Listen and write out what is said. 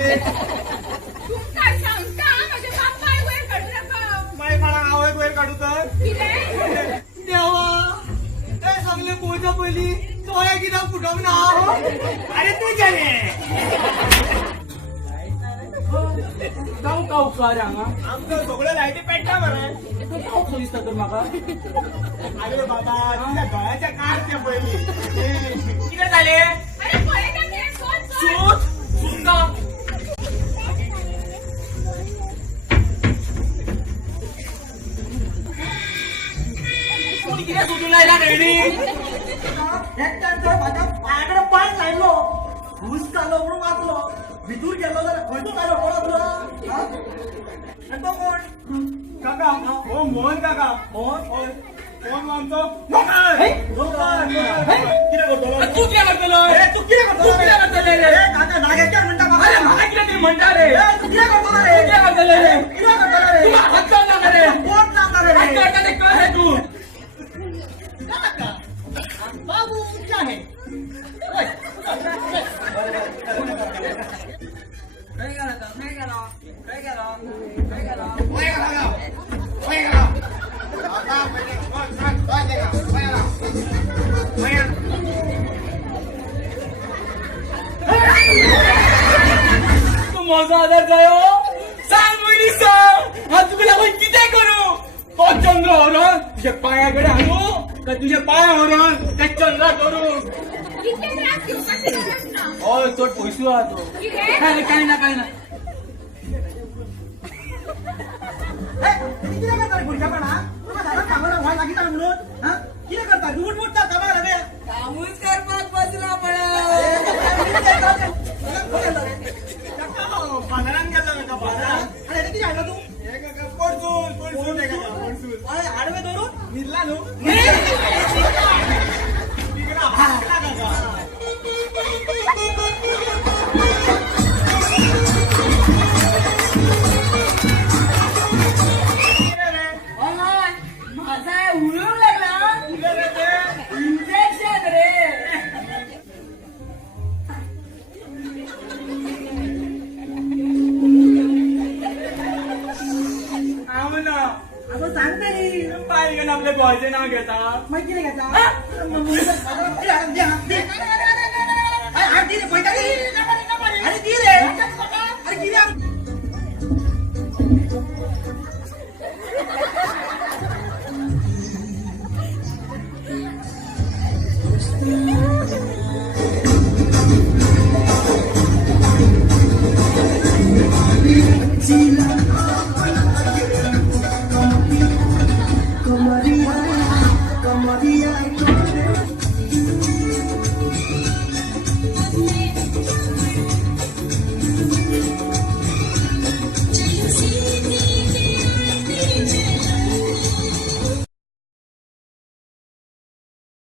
तू काय सांगता माझे बाप काय वयर काढू नका माय मला आवय वयर काढू तर किती देवा ते सगळे पोहोचा पहिली तोया किती फुटव ना अरे तू जाणे जाऊ का उपकार हांगा आमचं सगळं लायटी पेटता बरं तू जाऊ खो दिसता तर म्हाका अरे बाबा तुझ्या गळ्याच्या कारच्या पहिली किती झाले अरे पळेगा मी सोड सूट सुंदा कोणी किती सुटून राहिला रेडी एकट्याचं माझ्या पायाकडे पाय लागलो घुस खालो म्हणून वाचलो भितूर गेलो तर खंयचो काय ओळखलो तो कोण काका हो मोहन काका मोहन होय कोण आमचो नोकर नोकर किती करतलो तू किती करतलो तू किती करतो तू किती करतले रे काका नागेच्या म्हणता अरे म्हाका किती तरी म्हणता रे तू किती करतो रे किती करतले रे किती करतो रे तू हात चालला रे कोण सांगणार रे हात करता ते कर रे तू काका बाबू क्या है तू माझा आधार जायो सांग मुली सांग हा तुका लागून किती करू तो चंद्र हरण तुझ्या पायाकडे आणू का तुझ्या पाया हरण त्या चंद्रा करू किती त्रास घेऊ कशी गरज ना होय तो पैसू हा तो किती काही ना किती करता पुढच्यापणा तुला दादा कामाला व्हायला लागली तर म्हणून हा किती करता उठ उठता कामाला रे कामूच करपाक बसला बाजारात गेलो का बाजारात अरे किती आणला तू पडसून अरे आडवे धरून निघला नो माझा उडून लागला इंजेक्शन रे असं सांगते नी पाय घेऊन आपल्या भावाचे नाव घेता माहिती नाही घ्यायचा अरे दे रे पैसा दे अरे दे रे अरे किती